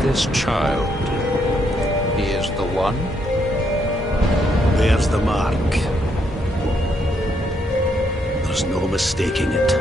This child, he is the one? There's the mark. There's no mistaking it.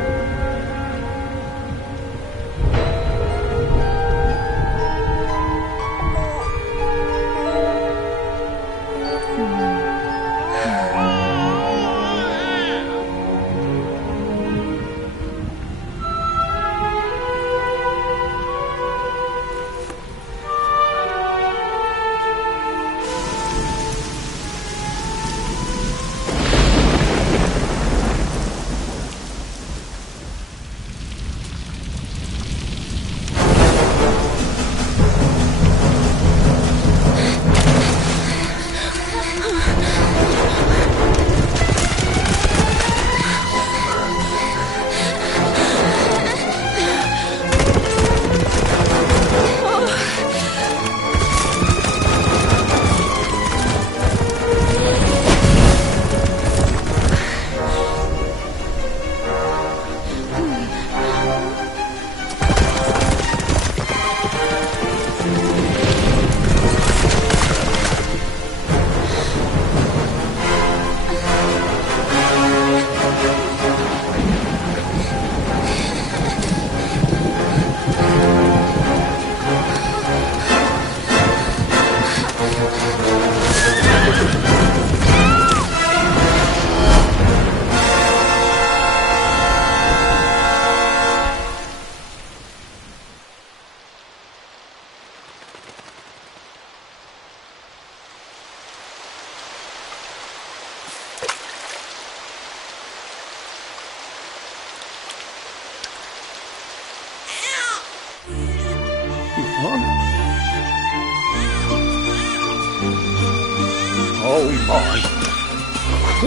Oh my!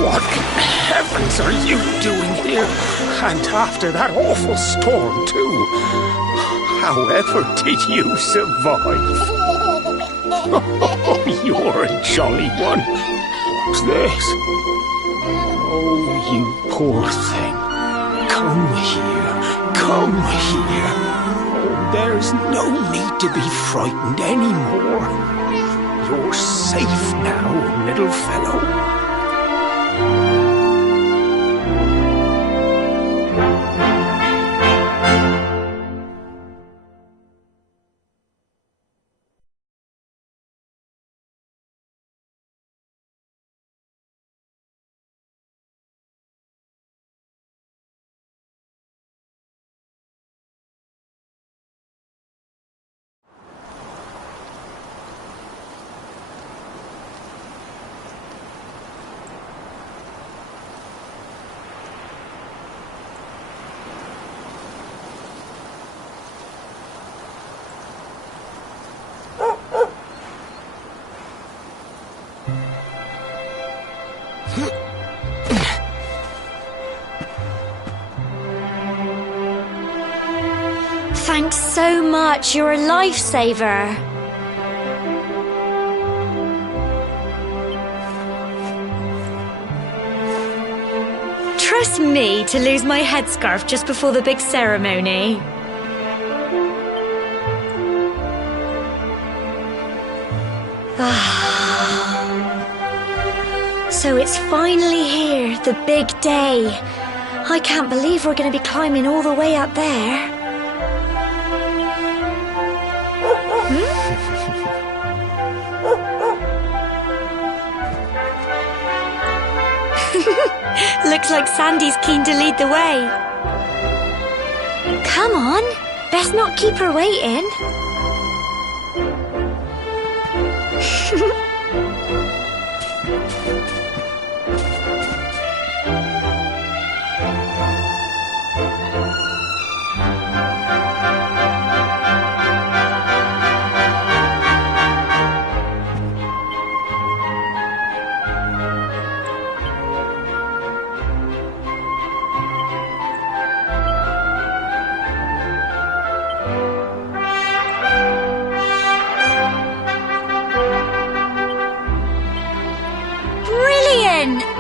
What in heavens are you doing here? And after that awful storm, too. However did you survive? Oh, you're a jolly one. What's this? Oh, you poor thing. Come here. Come here. Oh, there's no need to be frightened anymore. You're safe now, little fellow. Thanks so much, you're a lifesaver. Trust me to lose my headscarf just before the big ceremony. So it's finally here, the big day. I can't believe we're going to be climbing all the way up there. Looks like Sandy's keen to lead the way. Come on, best not keep her waiting. again!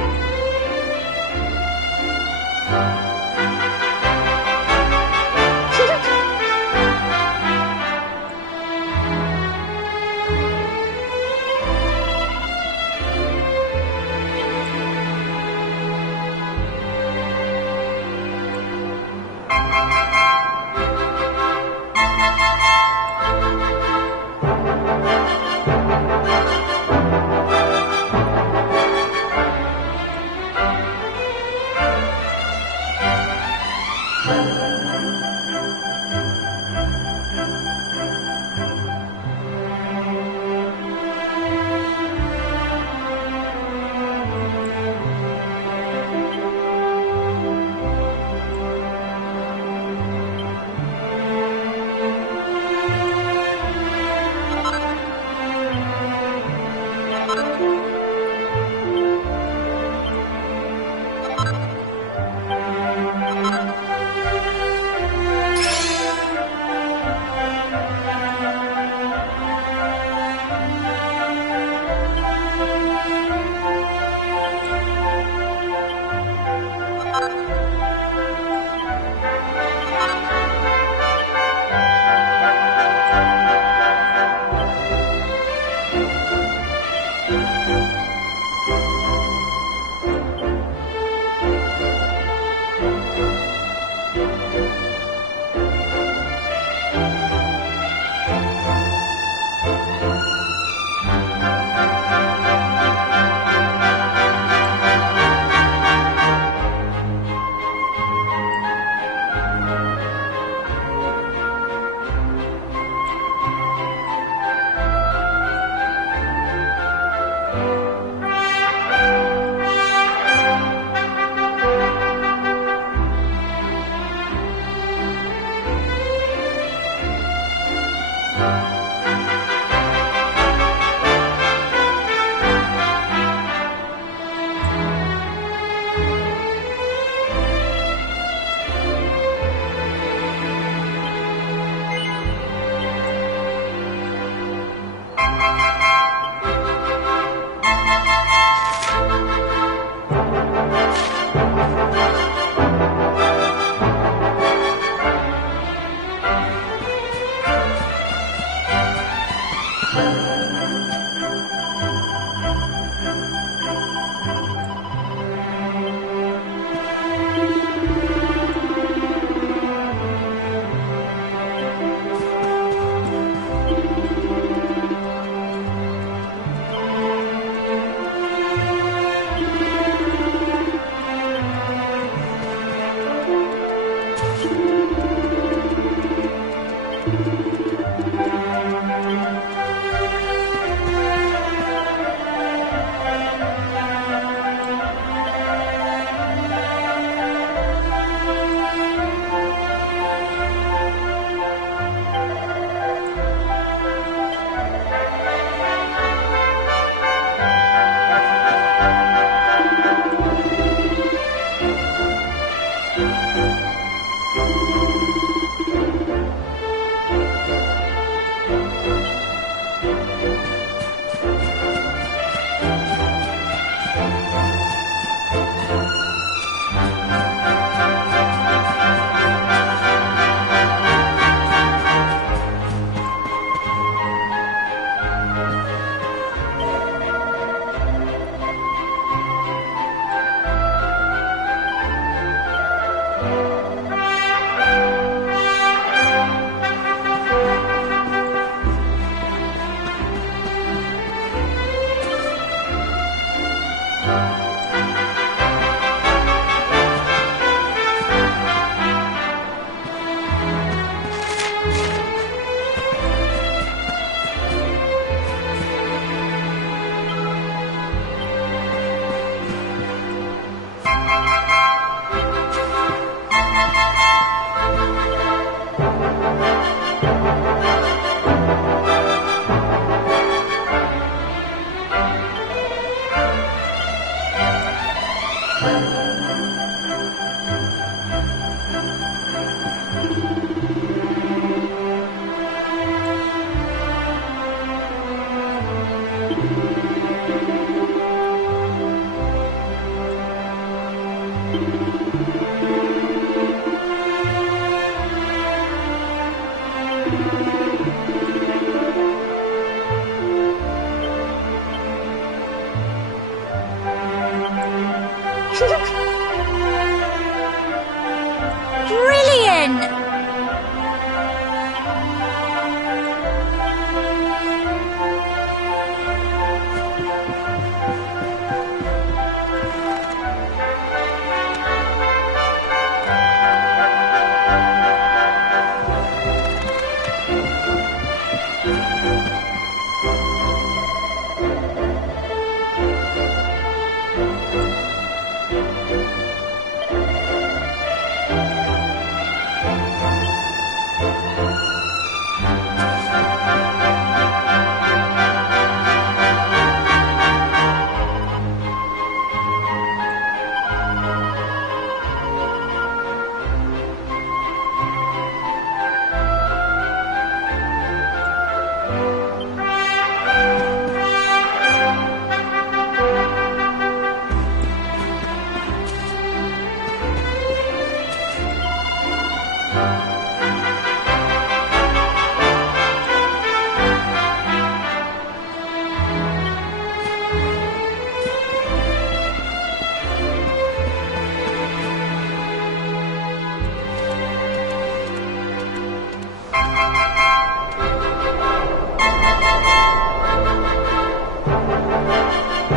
Brilliant!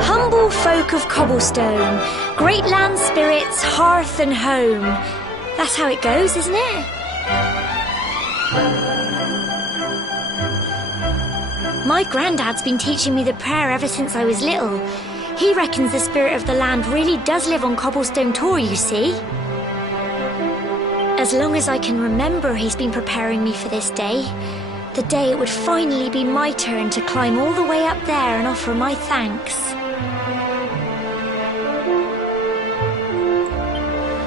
Humble folk of cobblestone, great land spirits, hearth and home. That's how it goes, isn't it? My granddad's been teaching me the prayer ever since I was little. He reckons the spirit of the land really does live on Cobblestone Tor, you see. As long as I can remember, he's been preparing me for this day. The day it would finally be my turn to climb all the way up there and offer my thanks.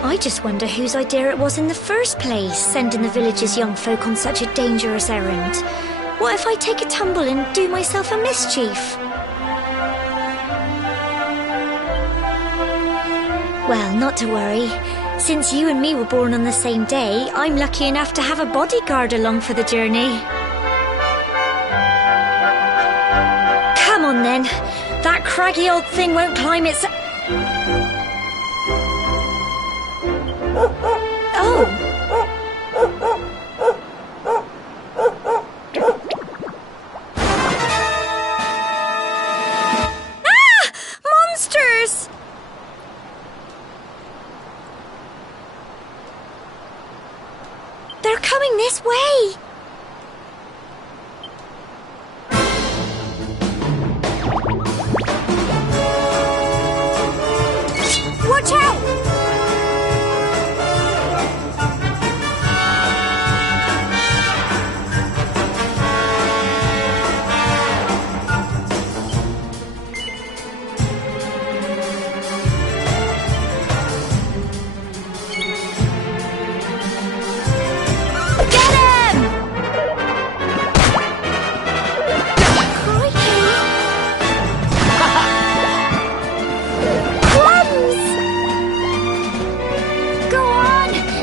I just wonder whose idea it was in the first place, sending the village's young folk on such a dangerous errand. What if I take a tumble and do myself a mischief? Well, not to worry. Since you and me were born on the same day, I'm lucky enough to have a bodyguard along for the journey. Come on then. That craggy old thing won't climb its... Oh! Ah! Monsters! They're coming this way! Watch out!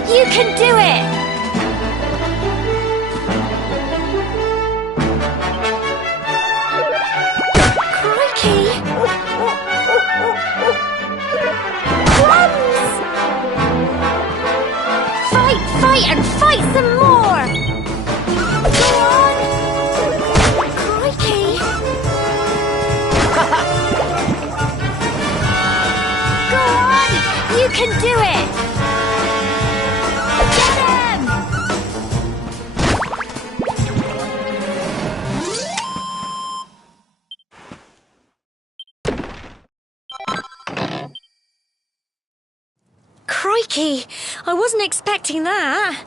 You can do it! Crikey! Plums! Fight, and fight some more! Go on! Crikey! Go on! You can do it! Crikey, I wasn't expecting that.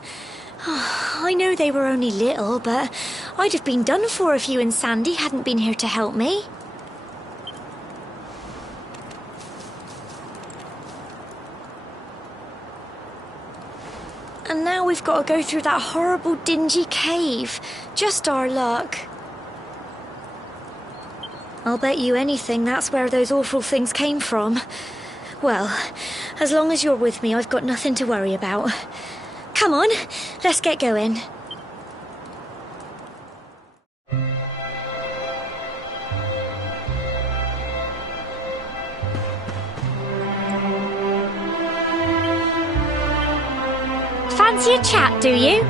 Oh, I know they were only little, but I'd have been done for if you and Sandy hadn't been here to help me. And now we've got to go through that horrible, dingy cave. Just our luck. I'll bet you anything that's where those awful things came from. Well, as long as you're with me, I've got nothing to worry about. Come on, let's get going. fancy a chat, do you?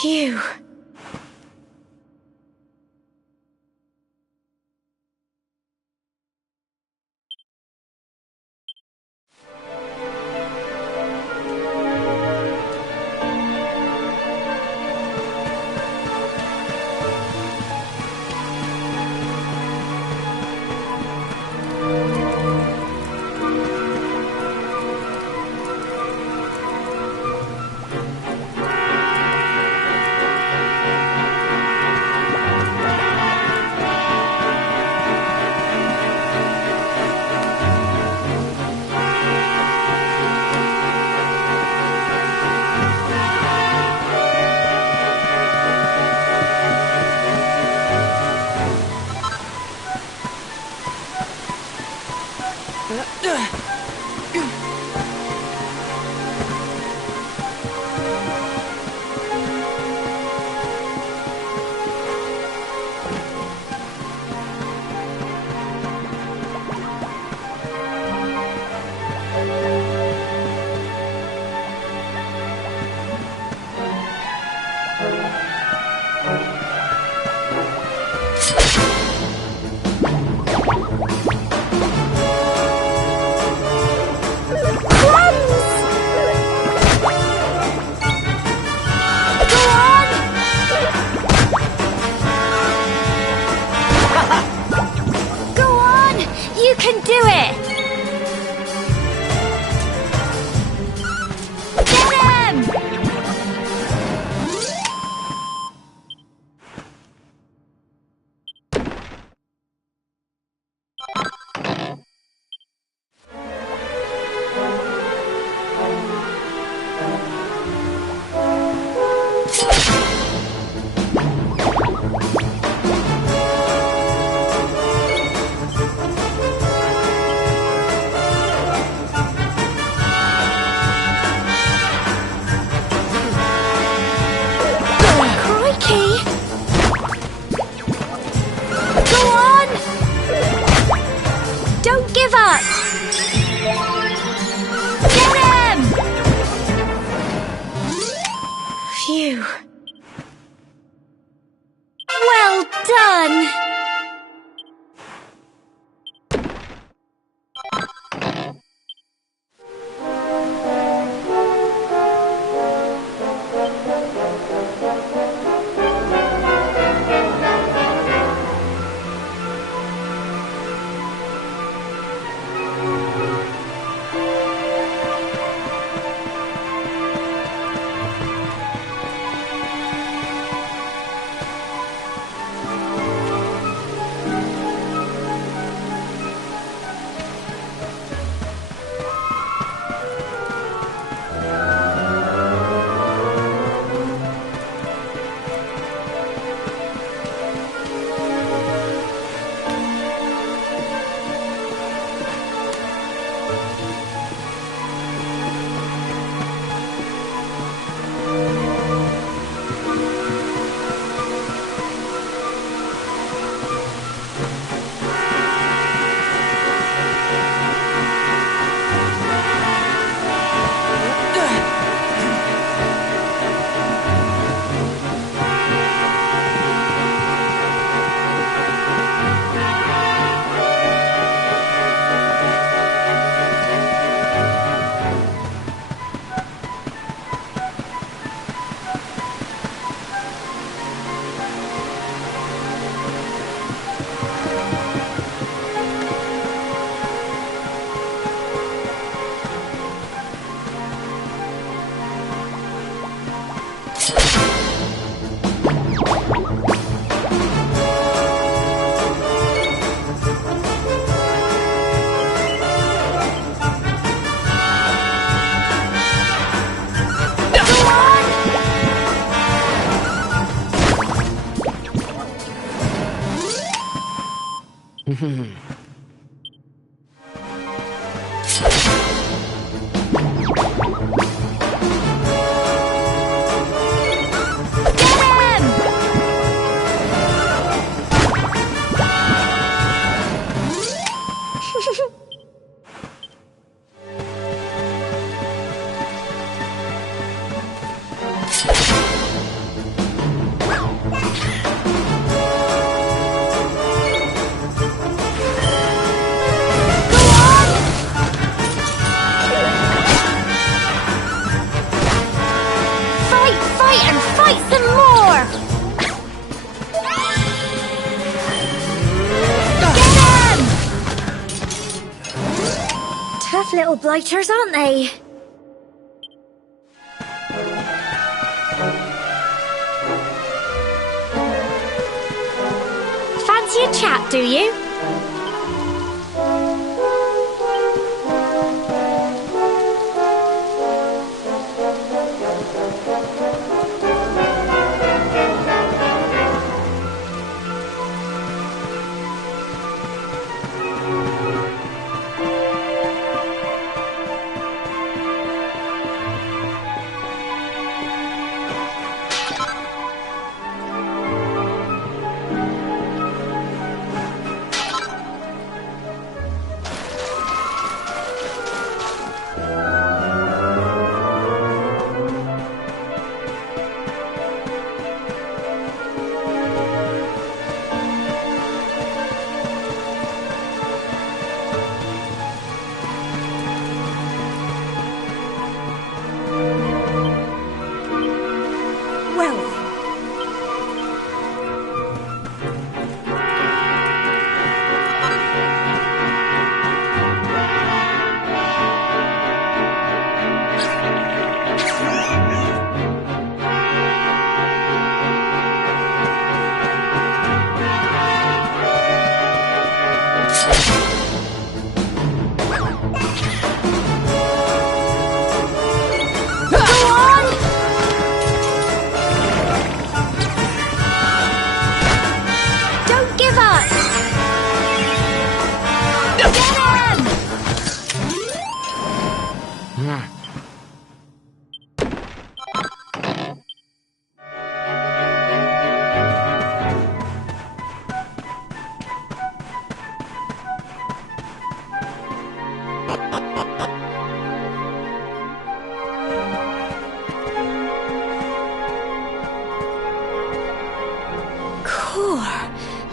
Phew. Tough little blighters, aren't they? Fancy a chat, do you?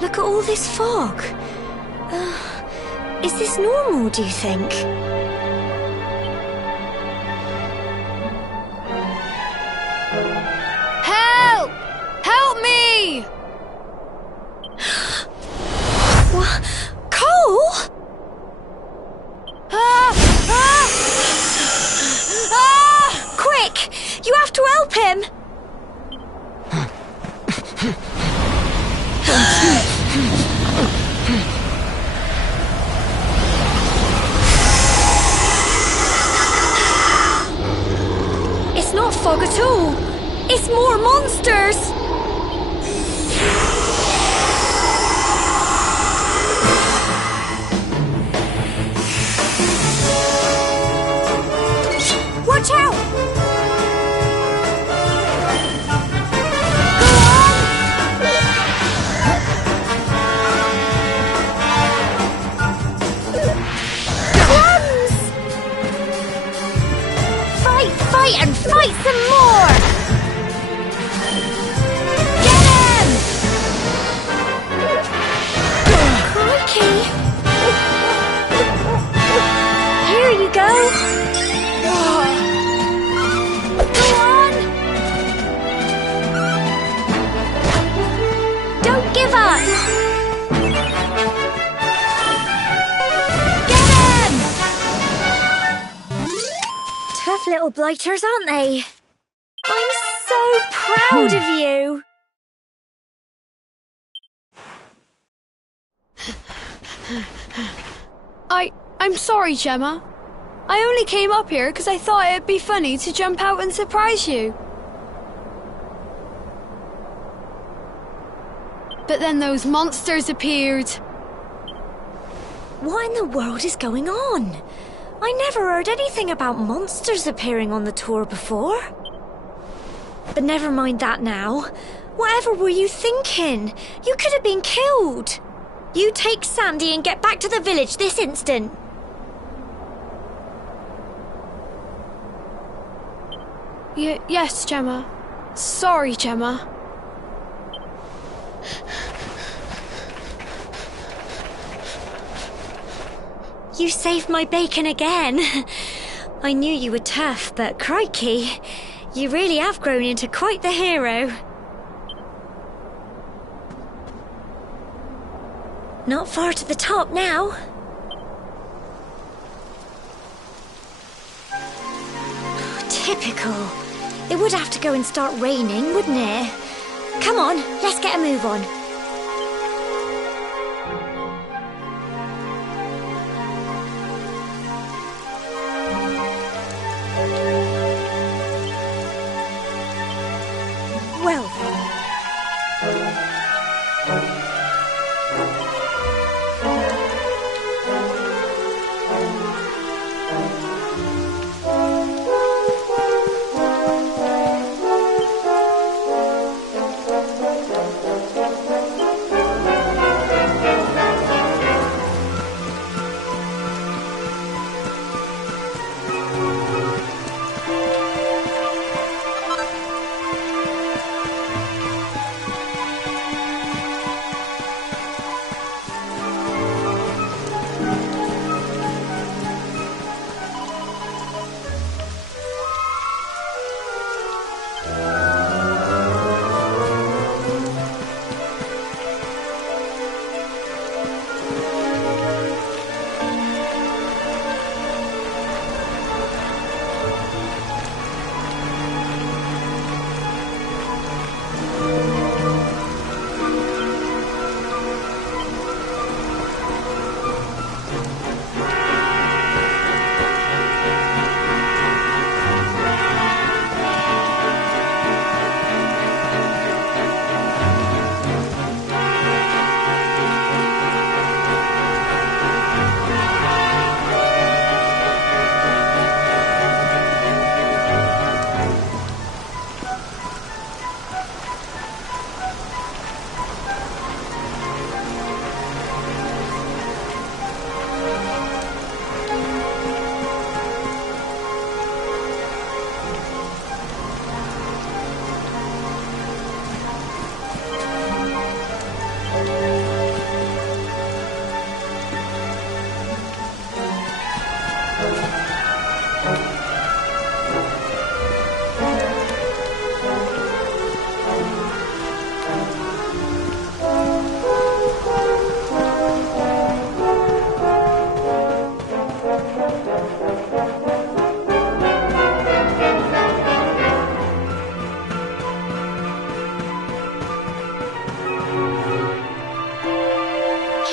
Look at all this fog. Is this normal, do you think? Help! Help me! What? Cole? Quick! You have to help him! It's not fog at all. It's more monsters. go. Go on! Don't give up! Get him! Tough little blighters, aren't they? I'm so proud of you! I'm sorry, Gemma. I only came up here because I thought it'd be funny to jump out and surprise you. But then those monsters appeared. What in the world is going on? I never heard anything about monsters appearing on the tour before. But never mind that now. Whatever were you thinking? You could have been killed. You take Sandy and get back to the village this instant. Yes, Gemma. Sorry, Gemma. You saved my bacon again. I knew you were tough, but crikey, you really have grown into quite the hero. Not far to the top now. Typical. It would have to go and start raining, wouldn't it? Come on, let's get a move on. Well then.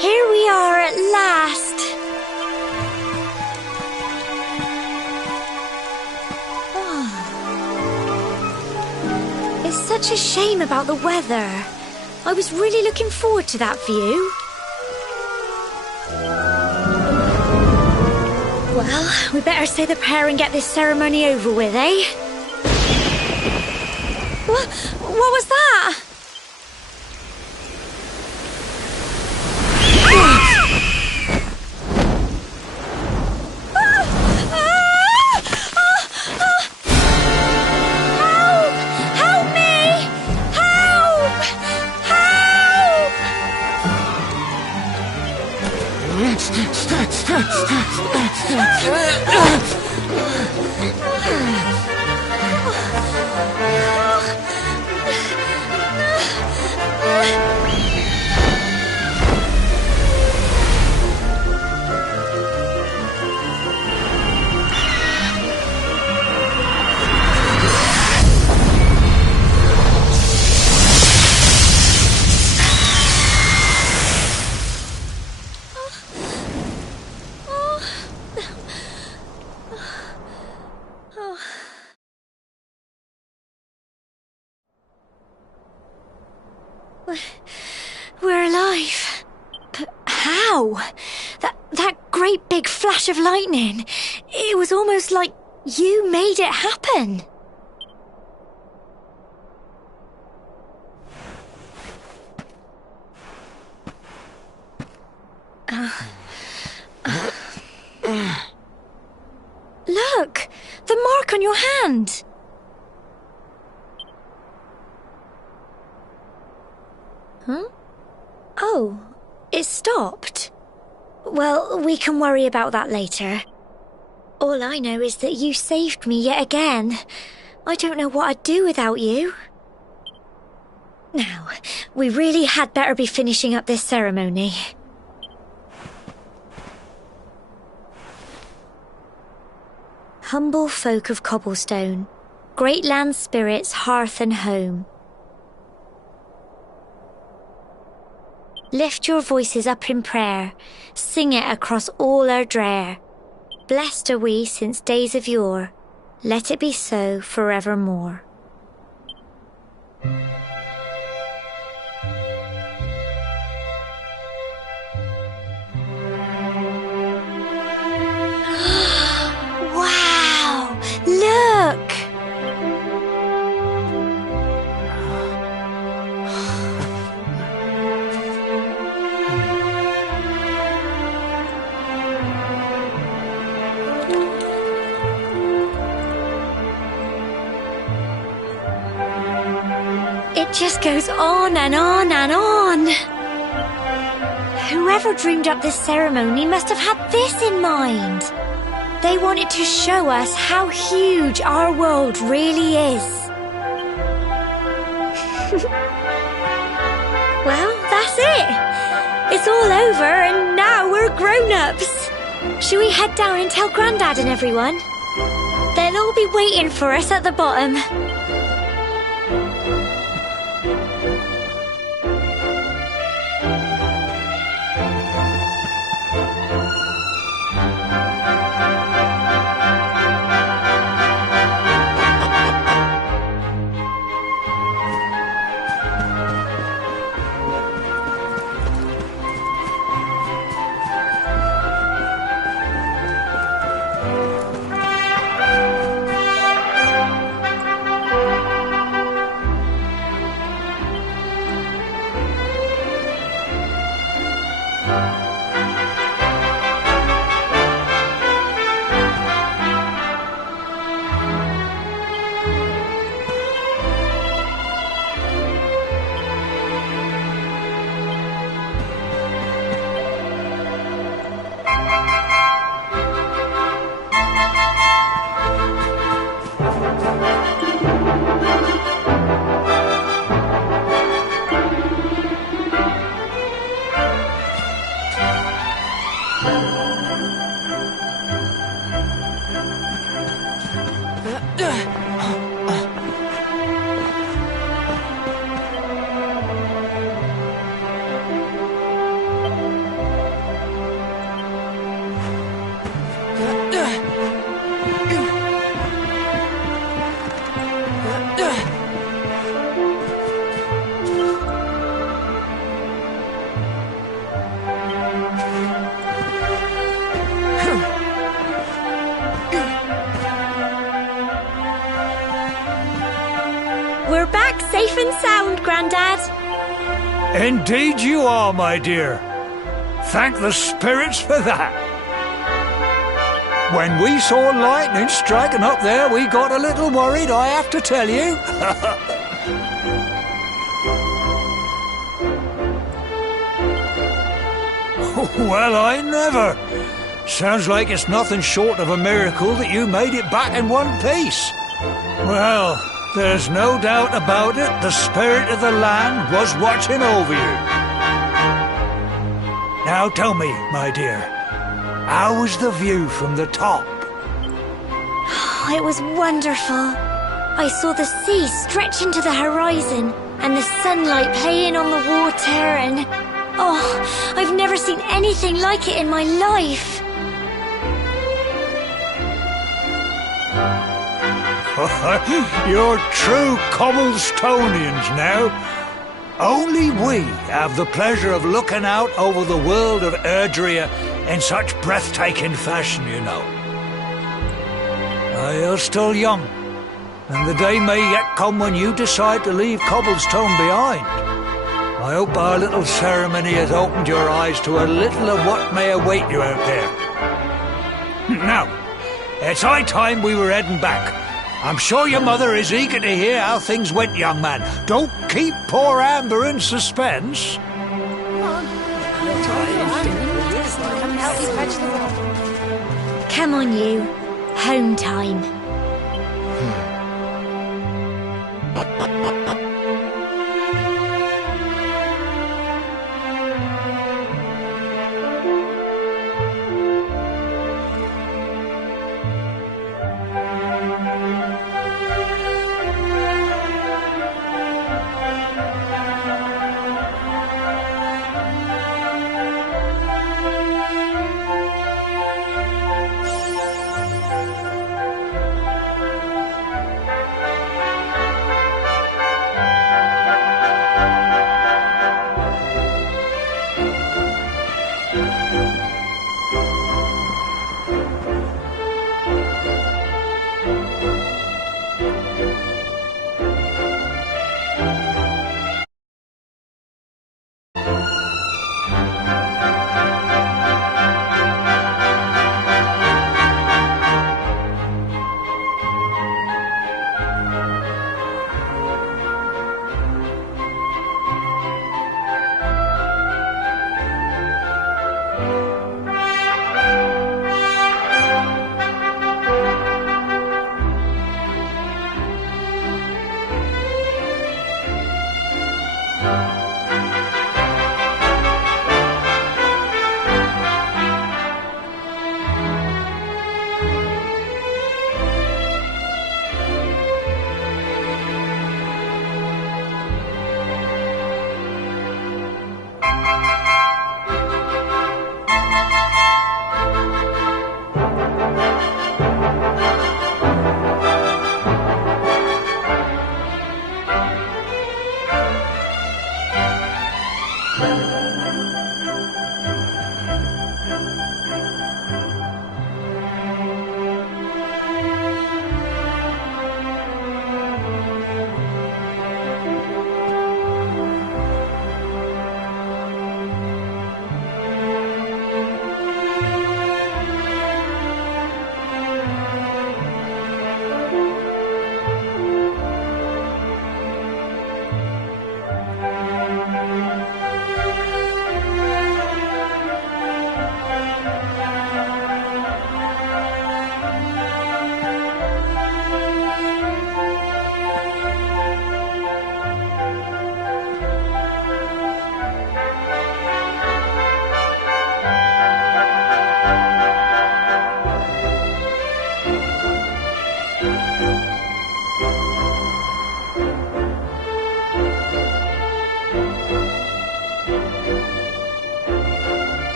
Here we are at last. Oh. It's such a shame about the weather. I was really looking forward to that view. Well, we better say the prayer and get this ceremony over with, eh? What was that? Wow! That great big flash of lightning. It was almost like you made it happen. Look! The mark on your hand! Huh? Oh, it stopped. Well, we can worry about that later. All I know is that you saved me yet again. I don't know what I'd do without you. Now, we really had better be finishing up this ceremony. Humble folk of Cobblestone, great land spirits, hearth and home. Lift your voices up in prayer, sing it across all our drear. Blessed are we since days of yore, let it be so forevermore. Wow! Look! It just goes on and on and on. Whoever dreamed up this ceremony must have had this in mind. They wanted to show us how huge our world really is. Well, that's it. It's all over and now we're grown-ups. Shall we head down and tell Grandad and everyone? They'll all be waiting for us at the bottom. We're back safe and sound, Grandad. Indeed you are, my dear. Thank the spirits for that. When we saw lightning striking up there, we got a little worried, I have to tell you. Well, I never. Sounds like it's nothing short of a miracle that you made it back in one piece. Well, there's no doubt about it, the spirit of the land was watching over you. Now tell me, my dear, how was the view from the top? It was wonderful. I saw the sea stretch into the horizon and the sunlight playing on the water and... oh, I've never seen anything like it in my life. You're true Cobblestonians now. Only we have the pleasure of looking out over the world of Erdrea in such breathtaking fashion, you know. You're still young, and the day may yet come when you decide to leave Cobblestone behind. I hope our little ceremony has opened your eyes to a little of what may await you out there. Now, it's high time we were heading back. I'm sure your mother is eager to hear how things went, young man. Don't keep poor Amber in suspense. Come on, you. Home time.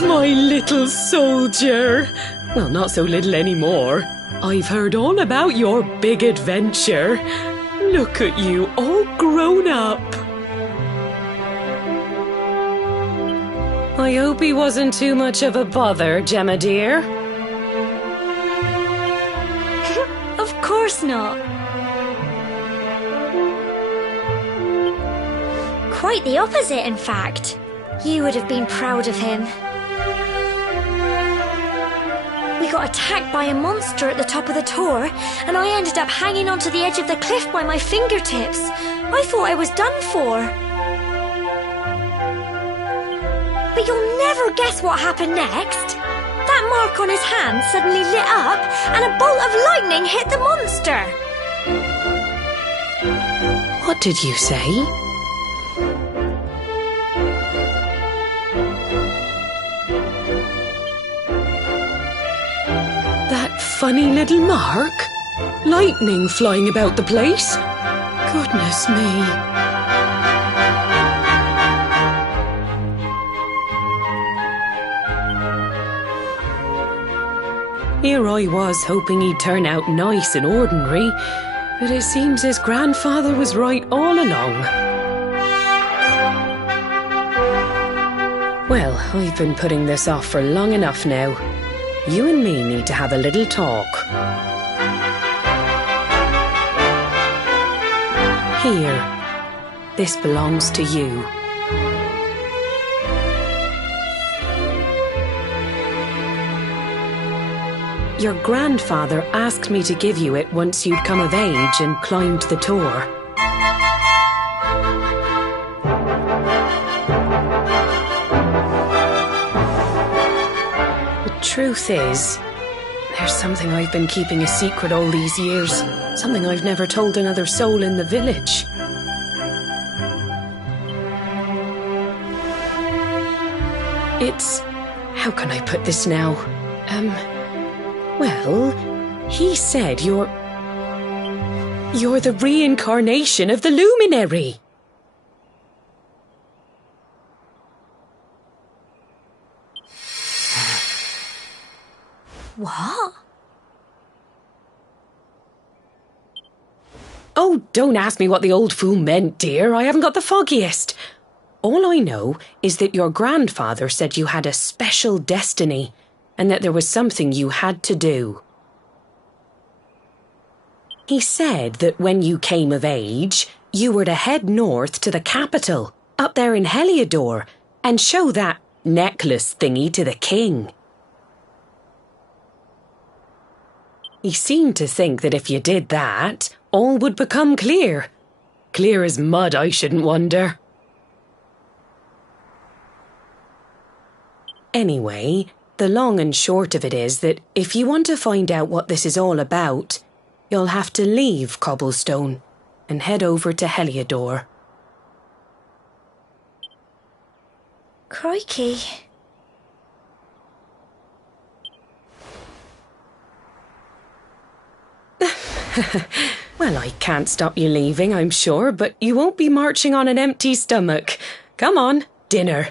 My little soldier. Well, not so little anymore. I've heard all about your big adventure. Look at you, all grown up. I hope he wasn't too much of a bother, Gemma dear. Of course not. Quite the opposite, in fact. You would have been proud of him. We got attacked by a monster at the top of the tor, and I ended up hanging onto the edge of the cliff by my fingertips. I thought I was done for. But you'll never guess what happened next. that mark on his hand suddenly lit up and a bolt of lightning hit the monster. What did you say? That funny little mark? Lightning flying about the place? Goodness me. Here I was hoping he'd turn out nice and ordinary, but it seems his grandfather was right all along. Well, I've been putting this off for long enough now. You and me need to have a little talk. Here, this belongs to you. Your grandfather asked me to give you it once you'd come of age and climbed the Tor. The truth is, there's something I've been keeping a secret all these years. Something I've never told another soul in the village. It's... how can I put this now? Well, he said you're the reincarnation of the luminary. What? Oh, don't ask me what the old fool meant, dear. I haven't got the foggiest. All I know is that your grandfather said you had a special destiny, and that there was something you had to do. He said that when you came of age, you were to head north to the capital, up there in Heliodor, and show that necklace thingy to the king. He seemed to think that if you did that, all would become clear. Clear as mud, I shouldn't wonder. Anyway, the long and short of it is that if you want to find out what this is all about, you'll have to leave Cobblestone and head over to Heliodor. Crikey. Well, I can't stop you leaving, I'm sure, but you won't be marching on an empty stomach. Come on, dinner.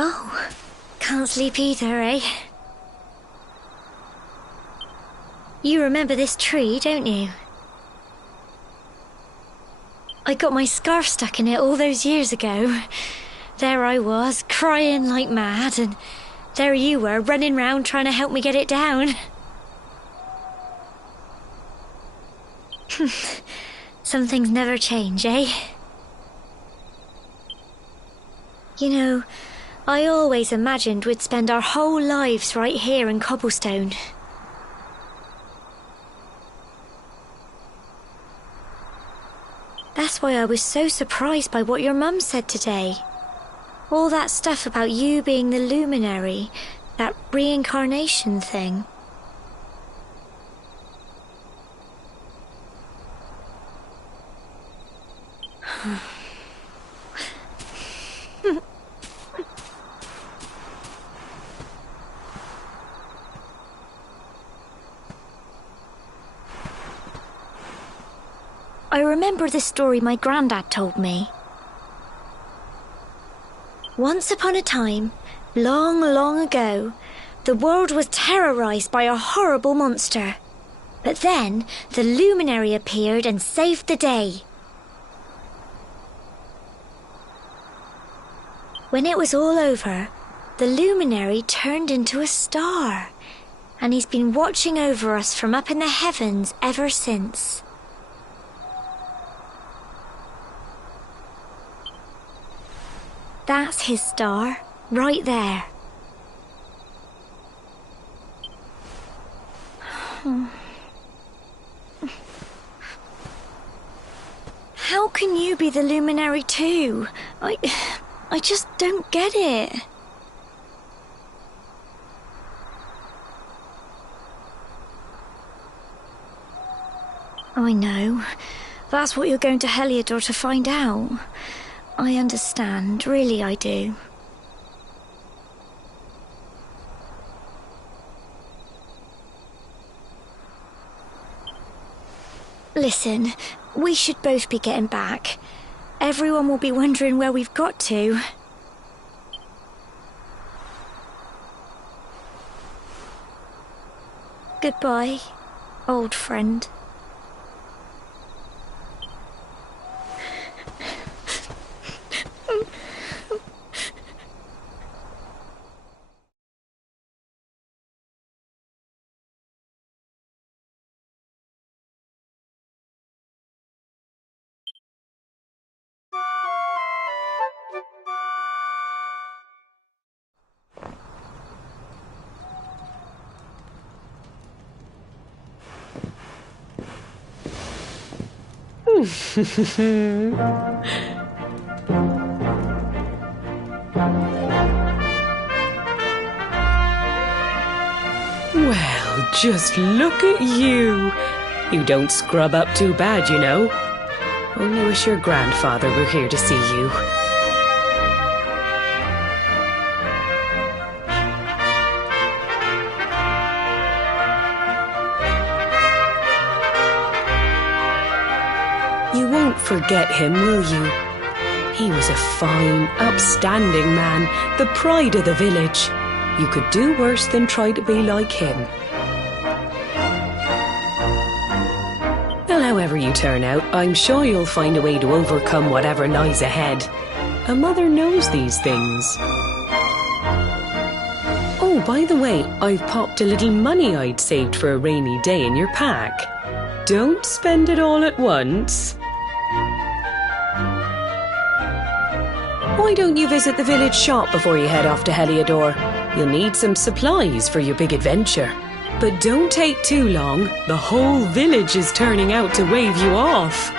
Oh, can't sleep either, eh? You remember this tree, don't you? I got my scarf stuck in it all those years ago. There I was, crying like mad, and there you were, running round trying to help me get it down. Some things never change, eh? You know, I always imagined we'd spend our whole lives right here in Cobblestone. That's why I was so surprised by what your mum said today. All that stuff about you being the luminary, that reincarnation thing. I remember the story my granddad told me. Once upon a time, long, long ago, the world was terrorized by a horrible monster. But then, the luminary appeared and saved the day. When it was all over, the luminary turned into a star, and he's been watching over us from up in the heavens ever since. That's his star, right there. How can you be the luminary too? I just don't get it. I know. That's what you're going to Heliodor to find out. I understand, really I do. Listen, we should both be getting back. Everyone will be wondering where we've got to. Goodbye, old friend. Well, just look at you. You don't scrub up too bad, you know. Only wish your grandfather were here to see you. You won't forget him, will you? He was a fine, upstanding man, the pride of the village. You could do worse than try to be like him. Well, however you turn out, I'm sure you'll find a way to overcome whatever lies ahead. A mother knows these things. Oh, by the way, I've popped a little money I'd saved for a rainy day in your pack. Don't spend it all at once. Why don't you visit the village shop before you head off to Heliodor? You'll need some supplies for your big adventure. But don't take too long. The whole village is turning out to wave you off.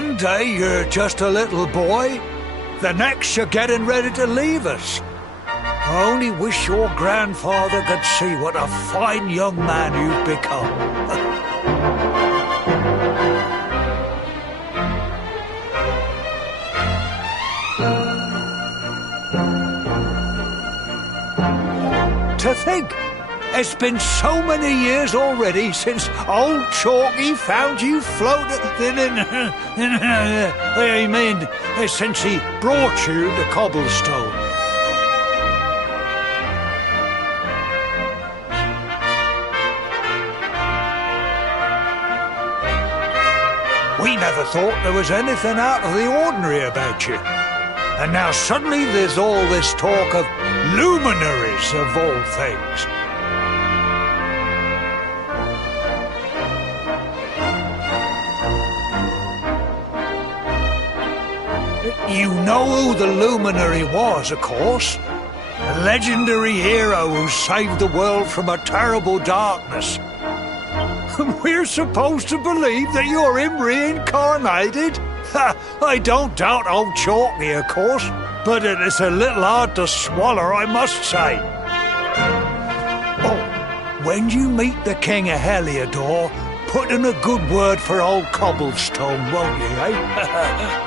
One day you're just a little boy, the next you're getting ready to leave us. I only wish your grandfather could see what a fine young man you've become. To think It's been so many years already since old Chalky found you floating. I mean, since he brought you to Cobblestone. We never thought there was anything out of the ordinary about you. And now suddenly there's all this talk of luminaries of all things. You know who the luminary was, of course. A legendary hero who saved the world from a terrible darkness. We're supposed to believe that you're him reincarnated? I don't doubt old Chalky, of course, but it is a little hard to swallow, I must say. Oh, when you meet the King of Heliodor, put in a good word for old Cobblestone, won't you, eh?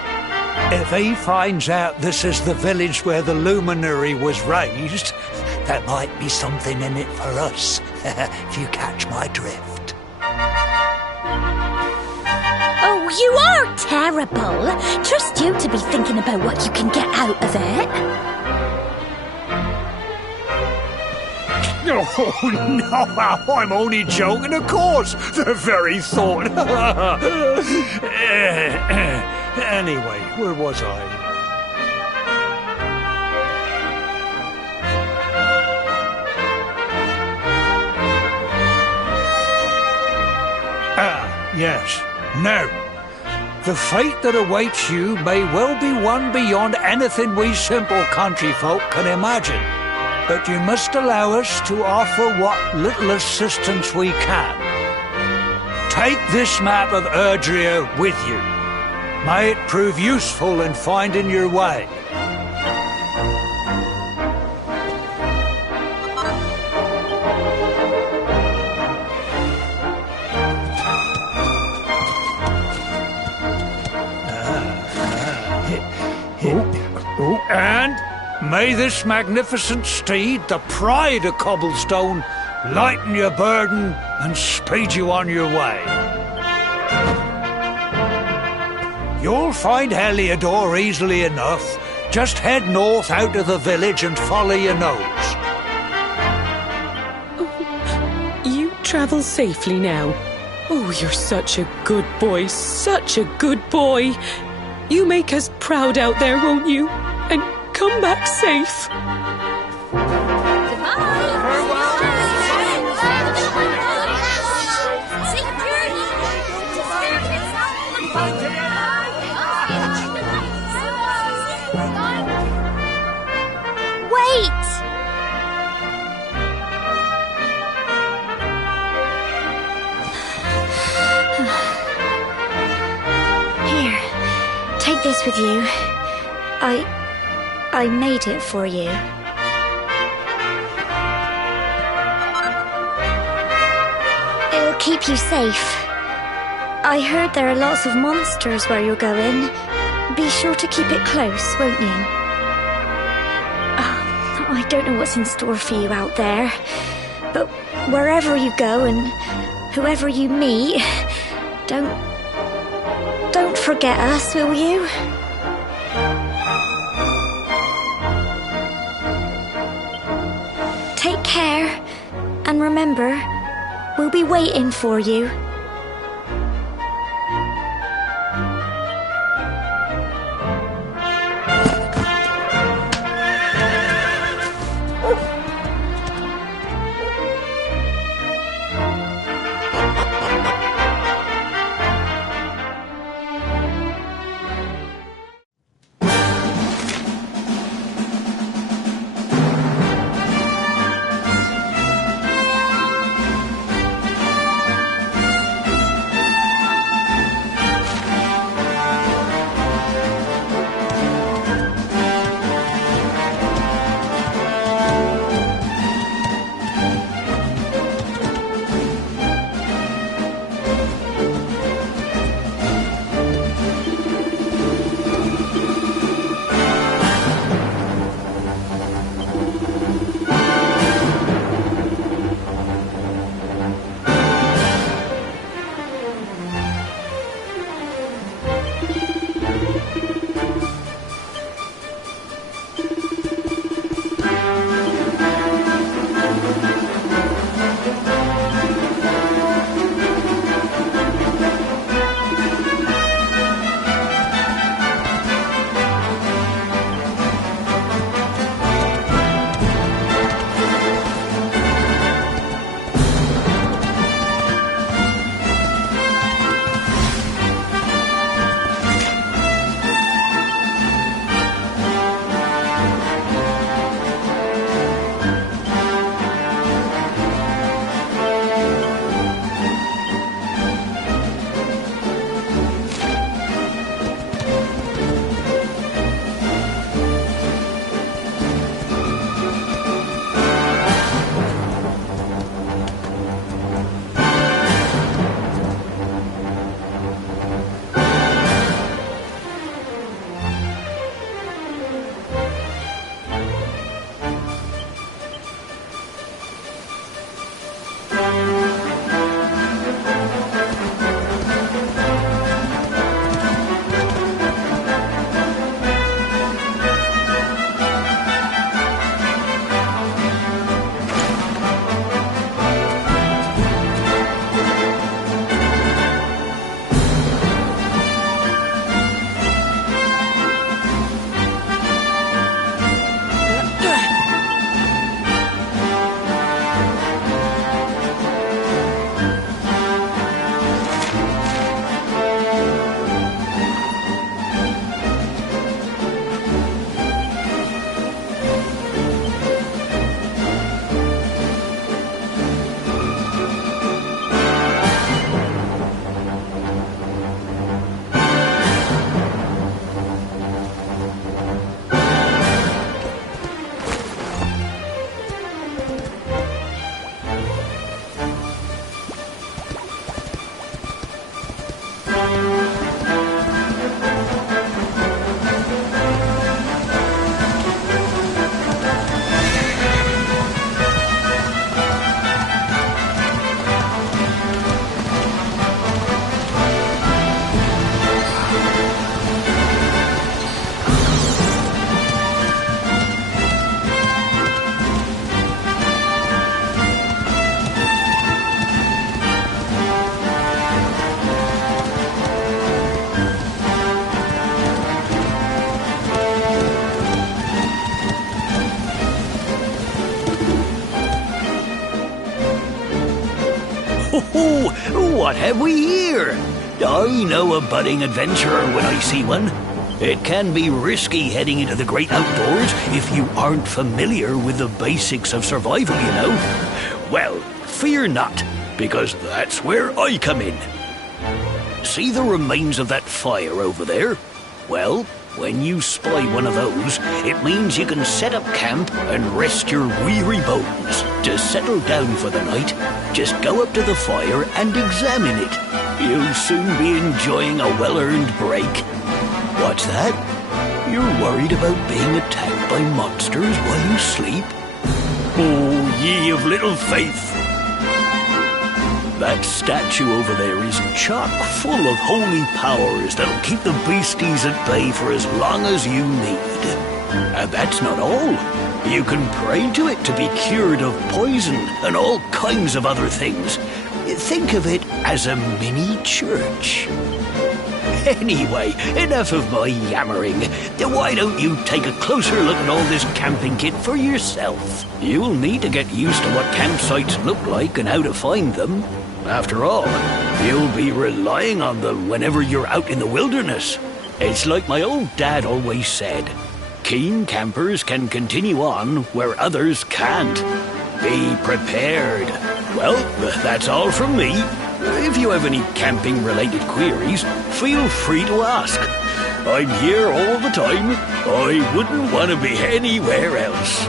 If he finds out this is the village where the luminary was raised, there might be something in it for us, if you catch my drift. Oh, you are terrible. Trust you to be thinking about what you can get out of it. Oh, no, I'm only joking, of course. The very thought. Anyway, where was I? Yes. Now, the fate that awaits you may well be one beyond anything we simple country folk can imagine. But you must allow us to offer what little assistance we can. Take this map of Erdrea with you. May it prove useful in finding your way. And may this magnificent steed, the pride of Cobblestone, lighten your burden and speed you on your way. You'll find Heliodor easily enough. Just head north out of the village and follow your nose. Oh, you travel safely now. Oh, you're such a good boy, such a good boy. You make us proud out there, won't you? And come back safe. Wait! Here, take this with you. I made it for you. It'll keep you safe. I heard there are lots of monsters where you're going. Be sure to keep it close, won't you? I don't know what's in store for you out there, but wherever you go and whoever you meet, don't forget us, will you? Take care, and remember, we'll be waiting for you. What have we here? I know a budding adventurer when I see one. It can be risky heading into the great outdoors if you aren't familiar with the basics of survival, you know. Well, fear not, because that's where I come in. See the remains of that fire over there? Well, when you spy one of those, it means you can set up camp and rest your weary bones. To settle down for the night, just go up to the fire and examine it. You'll soon be enjoying a well-earned break. What's that? You're worried about being attacked by monsters while you sleep? Oh, ye of little faith! That statue over there is chock full of holy powers that'll keep the beasties at bay for as long as you need. And that's not all. You can pray to it to be cured of poison and all kinds of other things. Think of it as a mini church. Anyway, enough of my yammering. Why don't you take a closer look at all this camping kit for yourself? You'll need to get used to what campsites look like and how to find them. After all, you'll be relying on them whenever you're out in the wilderness. It's like my old dad always said, keen campers can continue on where others can't. Be prepared. Well, that's all from me. If you have any camping-related queries, feel free to ask. I'm here all the time. I wouldn't want to be anywhere else.